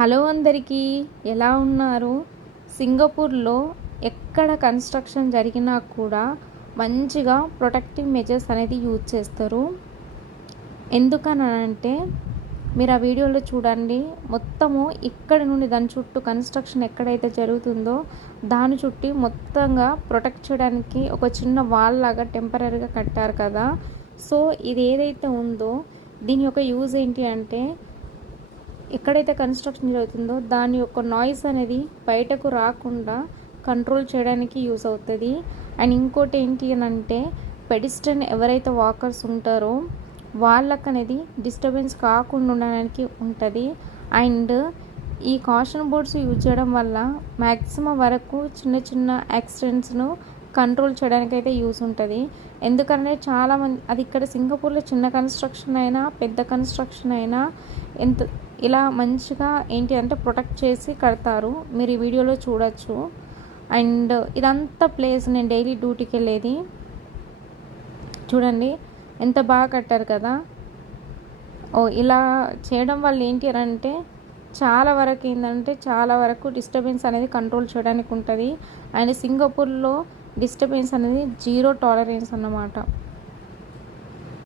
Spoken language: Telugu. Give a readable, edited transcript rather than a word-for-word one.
హలో అందరికీ, ఎలా ఉన్నారు? సింగపూర్లో ఎక్కడ కన్స్ట్రక్షన్ జరిగినా కూడా మంచిగా ప్రొటెక్టివ్ మెజర్స్ అనేది యూజ్ చేస్తారు. ఎందుకనంటే మీరు ఆ వీడియోలో చూడండి, మొత్తము ఇక్కడి నుండి దాని చుట్టూ కన్స్ట్రక్షన్ ఎక్కడైతే జరుగుతుందో దాని చుట్టూ మొత్తంగా ప్రొటెక్ట్ చేయడానికి ఒక చిన్న వాల్ లాగా టెంపరీగా కట్టారు కదా. సో ఇది ఏదైతే ఉందో దీని యొక్క యూజ్ ఏంటి అంటే, ఎక్కడైతే కన్స్ట్రక్షన్ జరుగుతుందో దాని యొక్క నాయిస్ అనేది బయటకు రాకుండా కంట్రోల్ చేయడానికి యూజ్ అవుతుంది. అండ్ ఇంకోటి ఏంటి అని అంటే, పెడిస్ట్రియన్ ఎవరైతే వాకర్స్ ఉంటారో వాళ్ళకు అనేది డిస్టర్బెన్స్ కాకుండా ఉండడానికి ఉంటుంది. అండ్ ఈ కాషన్ బోర్డ్స్ యూజ్ చేయడం వల్ల మ్యాక్సిమం వరకు చిన్న చిన్న యాక్సిడెంట్స్ను కంట్రోల్ చేయడానికి అయితే యూజ్ ఉంటుంది. ఎందుకంటే చాలామంది అది ఇక్కడ సింగపూర్లో చిన్న కన్స్ట్రక్షన్ అయినా పెద్ద కన్స్ట్రక్షన్ అయినా ఎంత ఇలా మంచిగా ఏంటి అంటే ప్రొటెక్ట్ చేసి కడతారు. మీరు ఈ వీడియోలో చూడొచ్చు. అండ్ ఇదంతా ప్లేస్ నేను డైలీ డ్యూటీకి వెళ్ళేది. చూడండి ఎంత బాగా కట్టారు కదా. ఇలా చేయడం వల్ల ఏంటి అంటే చాలా వరకు డిస్టర్బెన్స్ అనేది కంట్రోల్ చేయడానికి ఉంటుంది. అండ్ సింగపూర్లో డిస్టర్బెన్స్ అనేది 0 టాలరెన్స్ అన్నమాట.